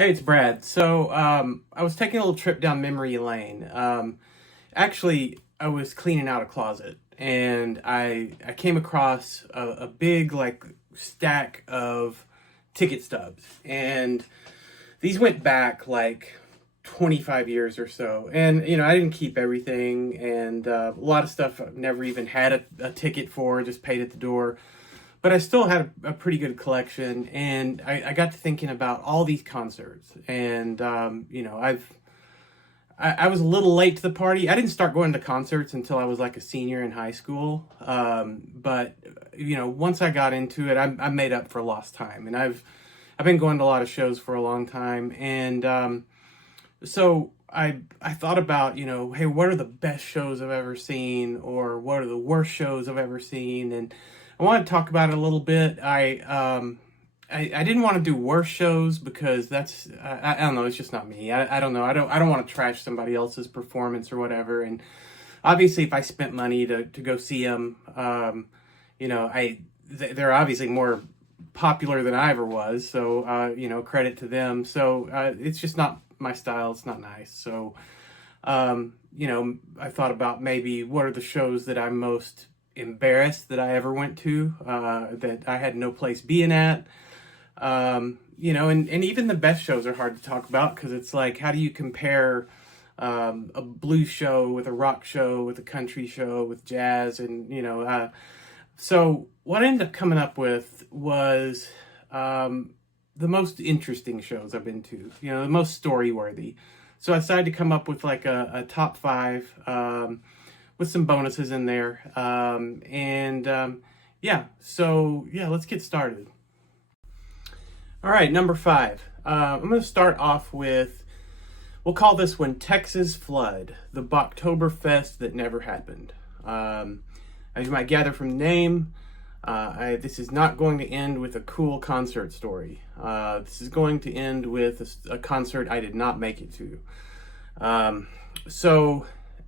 Hey, it's Brad. I was taking a little trip down memory lane. Actually, I was cleaning out a closet and I came across a big like stack of ticket stubs, and these went back like 25 years or so. And I didn't keep everything, and a lot of stuff I've never even had a ticket for, just paid at the door. But I still had a pretty good collection, and I got to thinking about all these concerts. And I was a little late to the party. I didn't start going to concerts until I was like a senior in high school. But once I got into it, I made up for lost time, and I've been going to a lot of shows for a long time. And so I thought about, hey, what are the best shows I've ever seen, or what are the worst shows I've ever seen? And I want to talk about it a little bit. I didn't want to do worst shows because I don't know, it's just not me. I don't know. I don't want to trash somebody else's performance or whatever. And obviously, if I spent money to go see them, they're obviously more popular than I ever was. So credit to them. So it's just not my style. It's not nice. So I thought about maybe what are the shows that I'm most embarrassed that I ever went to, that I had no place being at. And even the best shows are hard to talk about because it's like, how do you compare a blues show with a rock show, with a country show, with jazz? And, so what I ended up coming up with was the most interesting shows I've been to, the most story worthy. So I decided to come up with like a top five, with some bonuses in there. Let's get started. All right, number five. I'm going to start off with, we'll call this one Texas Flood, the Bocktoberfest that never happened. As you might gather from the name, this is not going to end with a cool concert story. This is going to end with a concert I did not make it to.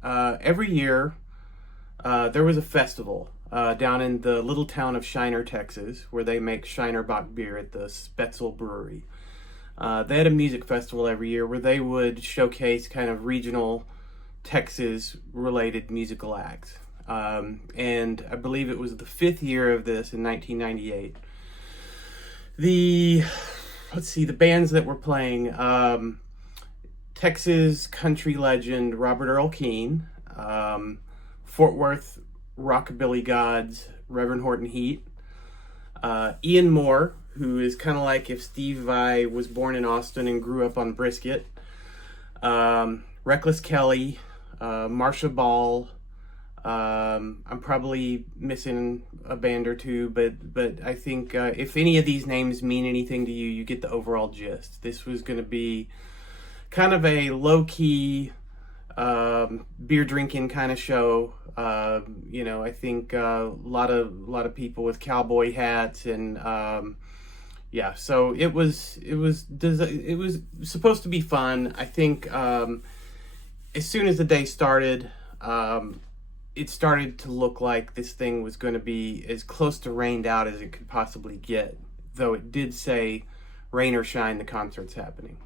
Every year, there was a festival down in the little town of Shiner, Texas, where they make Shiner Bock beer at the Spetzel Brewery. They had a music festival every year where they would showcase kind of regional Texas-related musical acts. And I believe it was the fifth year of this in 1998. The bands that were playing, Texas country legend Robert Earl Keen, Fort Worth rockabilly gods Reverend Horton Heat, Ian Moore, who is kind of like if Steve Vai was born in Austin and grew up on brisket, Reckless Kelly, Marsha Ball. I'm probably missing a band or two, but I think if any of these names mean anything to you, you get the overall gist. This was going to be kind of a low-key beer drinking kind of show. I think a lot of people with cowboy hats, and so it was supposed to be fun. I think as soon as the day started, it started to look like this thing was going to be as close to rained out as it could possibly get, though it did say rain or shine, the concert's happening.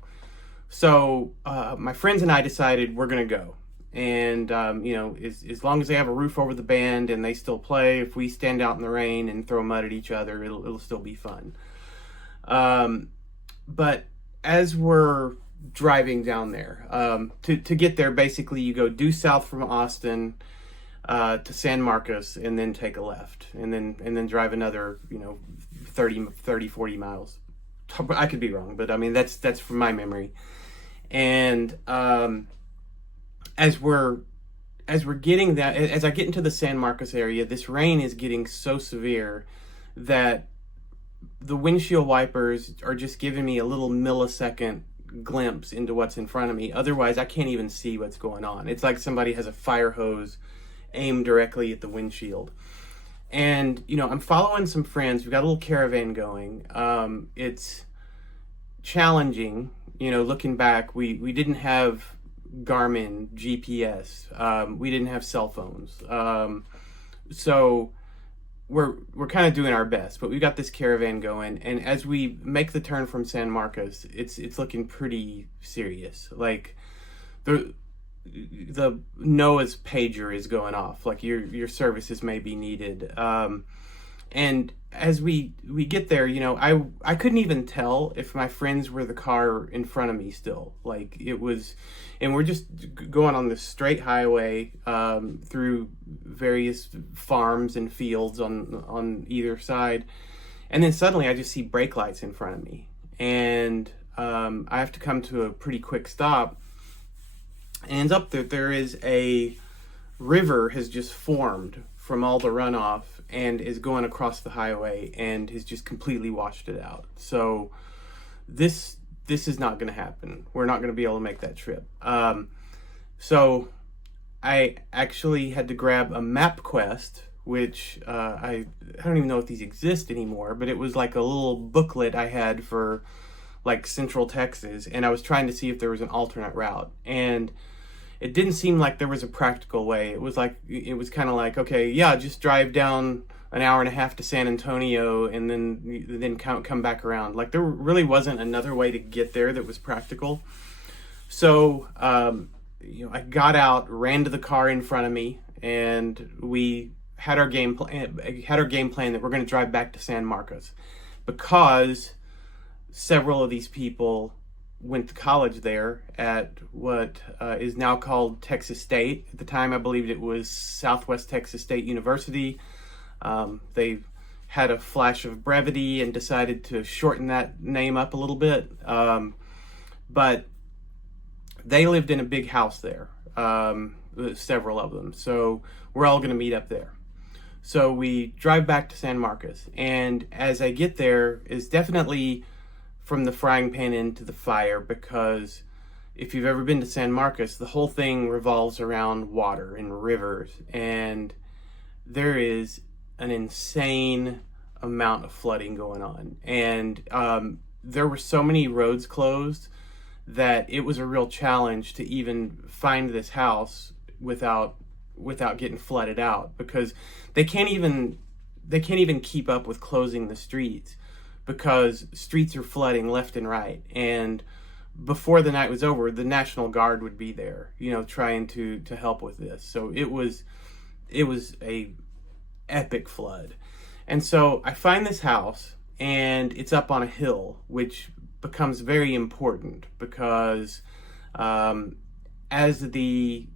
So my friends and I decided we're going to go. And, as long as they have a roof over the band and they still play, if we stand out in the rain and throw mud at each other, it'll still be fun. But as we're driving down there, to get there, basically you go due south from Austin to San Marcos, and then take a left, and then drive another, 30, 40 miles. I could be wrong, but I mean, that's from my memory. And as I get into the San Marcos area, this rain is getting so severe that the windshield wipers are just giving me a little millisecond glimpse into what's in front of me. Otherwise, I can't even see what's going on. It's like somebody has a fire hose aimed directly at the windshield. And, I'm following some friends. We've got a little caravan going. It's challenging. Looking back, we didn't have Garmin GPS. We didn't have cell phones. So we're kind of doing our best, but we've got this caravan going, and as we make the turn from San Marcos, it's looking pretty serious. Like the the Noah's pager is going off. Like your services may be needed. And as we get there, I couldn't even tell if my friends were the car in front of me still. Like it was, and we're just going on this straight highway through various farms and fields on either side, and then suddenly I just see brake lights in front of me, and I have to come to a pretty quick stop. And ends up that there is a river has just formed from all the runoff and is going across the highway and has just completely washed it out. So this is not going to happen. We're not going to be able to make that trip. So I actually had to grab a MapQuest, which I don't even know if these exist anymore, but it was like a little booklet I had for like Central Texas, and I was trying to see if there was an alternate route, and it didn't seem like there was a practical way. It was kind of like, okay, yeah, just drive down an hour and a half to San Antonio and then come back around. Like there really wasn't another way to get there that was practical. So I got out, ran to the car in front of me, and we had our game plan. That we're going to drive back to San Marcos because several of these people went to college there at what is now called Texas State. At the time, I believed it was Southwest Texas State University. They had a flash of brevity and decided to shorten that name up a little bit. But they lived in a big house there, several of them. So we're all going to meet up there. So we drive back to San Marcos. And as I get there, is definitely from the frying pan into the fire, because if you've ever been to San Marcos, the whole thing revolves around water and rivers, and there is an insane amount of flooding going on. And there were so many roads closed that it was a real challenge to even find this house without getting flooded out, because they can't even keep up with closing the streets, because streets are flooding left and right. And before the night was over, the National Guard would be there, trying to help with this. So it was a epic flood. And so I find this house, and it's up on a hill, which becomes very important because as the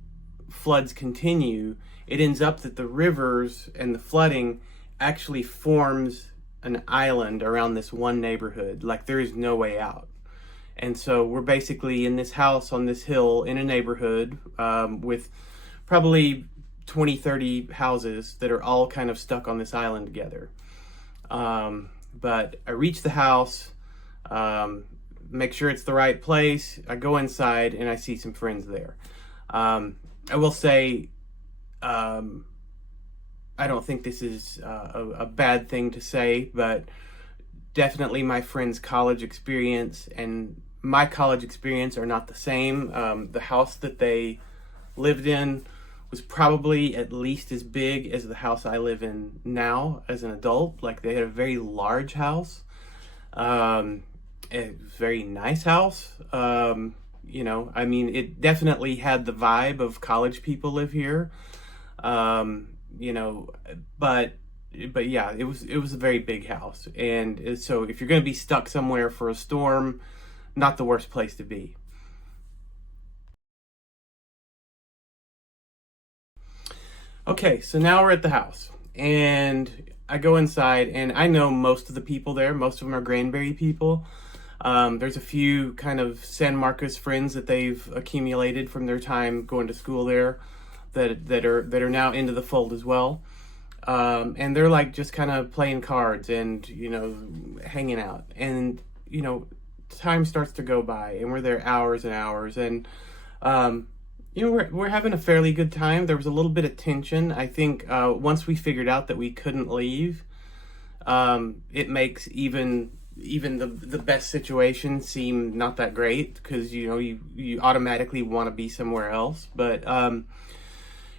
floods continue, it ends up that the rivers and the flooding actually forms an island around this one neighborhood. Like there is no way out. And so we're basically in this house on this hill in a neighborhood with probably 20, 30 houses that are all kind of stuck on this island together. But I reach the house, make sure it's the right place. I go inside and I see some friends there. I will say, I don't think this is a bad thing to say, but definitely my friend's college experience and my college experience are not the same. The house that they lived in was probably at least as big as the house I live in now as an adult. Like they had a very large house, a very nice house. It definitely had the vibe of college people live here. But yeah, it was a very big house. And so if you're going to be stuck somewhere for a storm, not the worst place to be. Okay, so now we're at the house, and I go inside, and I know most of the people there. Most of them are Granbury people. There's a few kind of San Marcos friends that they've accumulated from their time going to school there that are now into the fold as well. And they're like just kind of playing cards and, hanging out. And, time starts to go by, and we're there hours and hours. And, we're having a fairly good time. There was a little bit of tension. I think once we figured out that we couldn't leave, it makes even the best situation seem not that great, because you automatically want to be somewhere else. But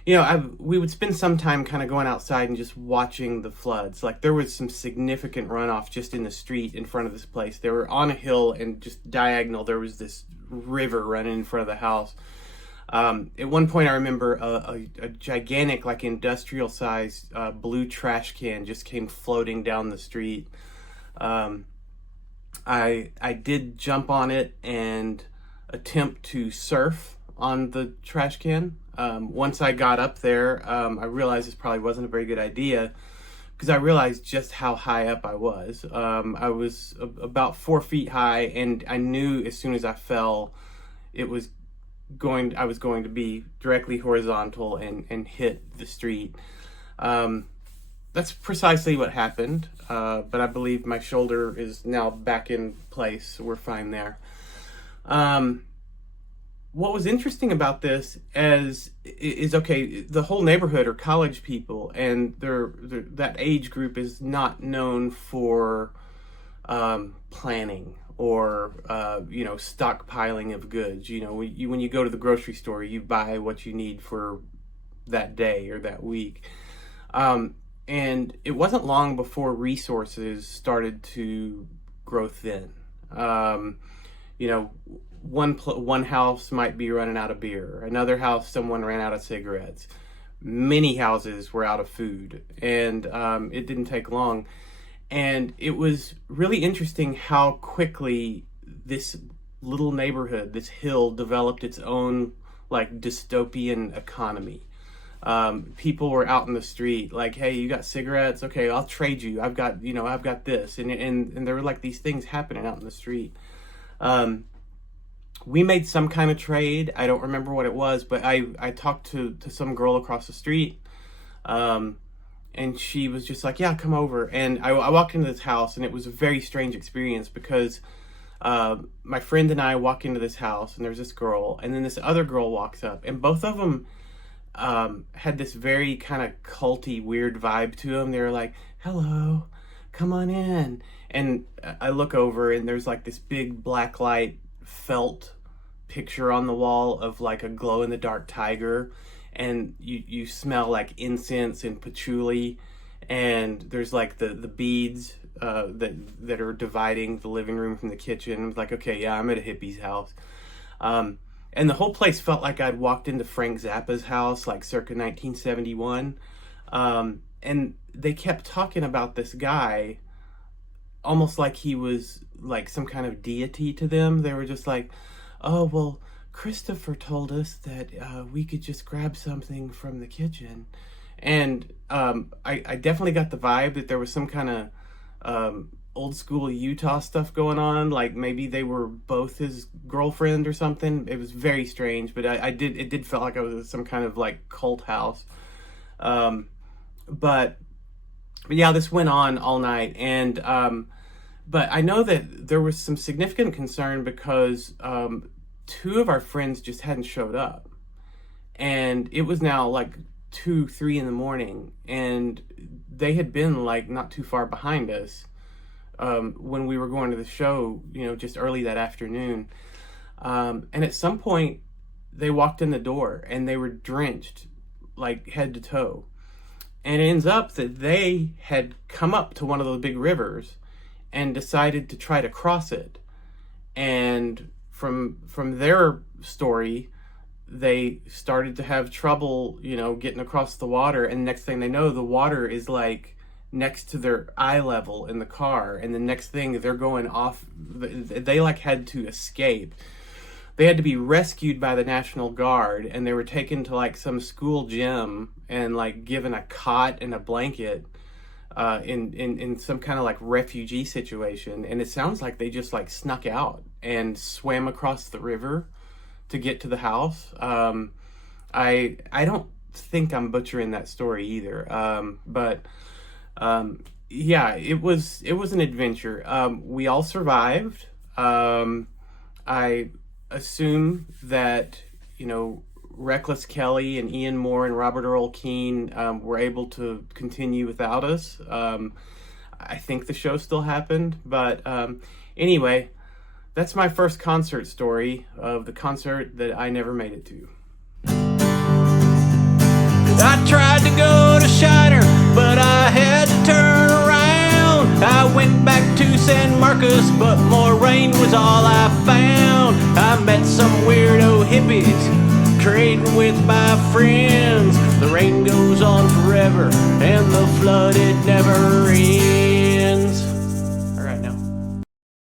we would spend some time kind of going outside and just watching the floods. Like there was some significant runoff just in the street in front of this place. They were on a hill, and just diagonal there was this river running in front of the house. At one point, I remember a gigantic, like industrial-sized blue trash can just came floating down the street. I did jump on it and attempt to surf on the trash can. Once I got up there, I realized this probably wasn't a very good idea, because I realized just how high up I was. I was about 4 feet high, and I knew as soon as I fell, I was going to be directly horizontal and hit the street. That's precisely what happened, but I believe my shoulder is now back in place, so we're fine there. What was interesting about this is okay, the whole neighborhood are college people, and that age group is not known for planning or stockpiling of goods. When you go to the grocery store, you buy what you need for that day or that week. And it wasn't long before resources started to grow thin. One house might be running out of beer. Another house, someone ran out of cigarettes. Many houses were out of food, and it didn't take long. And it was really interesting how quickly this little neighborhood, this hill, developed its own like dystopian economy. People were out in the street like, hey, you got cigarettes? Okay, I'll trade you. I've got this. And there were like these things happening out in the street. We made some kind of trade. I don't remember what it was, but I talked to some girl across the street. And she was just like, yeah, come over. And I walked into this house, and it was a very strange experience, because my friend and I walk into this house, and there's this girl, and then this other girl walks up, and both of them had this very kind of culty, weird vibe to them. They were like, hello, come on in. And I look over, and there's like this big black light felt picture on the wall of like a glow-in-the-dark tiger. And you smell like incense and patchouli, and there's like the beads that are dividing the living room from the kitchen. It's like, okay, yeah, I'm at a hippie's house. And the whole place felt like I'd walked into Frank Zappa's house, like circa 1971. And they kept talking about this guy almost like he was like some kind of deity to them. They were just like, oh, well, Christopher told us that we could just grab something from the kitchen. And I definitely got the vibe that there was some kind of old school Utah stuff going on. Like maybe they were both his girlfriend or something. It was very strange, but it did feel like I was at some kind of like cult house. But yeah, this went on all night. And but I know that there was some significant concern because two of our friends just hadn't showed up, and it was now like 2-3 in the morning, and they had been like not too far behind us when we were going to the show, just early that afternoon. And at some point they walked in the door, and they were drenched like head to toe, and it ends up that they had come up to one of those big rivers and decided to try to cross it. And from their story, they started to have trouble, getting across the water. And next thing they know, the water is like next to their eye level in the car. And the next thing, they're going off. They like had to escape. They had to be rescued by the National Guard, and they were taken to like some school gym and like given a cot and a blanket in some kind of like refugee situation. And it sounds like they just like snuck out and swam across the river to get to the house. I don't think I'm butchering that story either. But yeah, it was an adventure. We all survived. I assume that, Reckless Kelly and Ian Moore and Robert Earl Keen were able to continue without us. I think the show still happened, but anyway, that's my first concert story of the concert that I never made it to. San Marcos, but more rain was all I found. I met some weirdo hippies, trading with my friends. The rain goes on forever, and the flood, it never ends.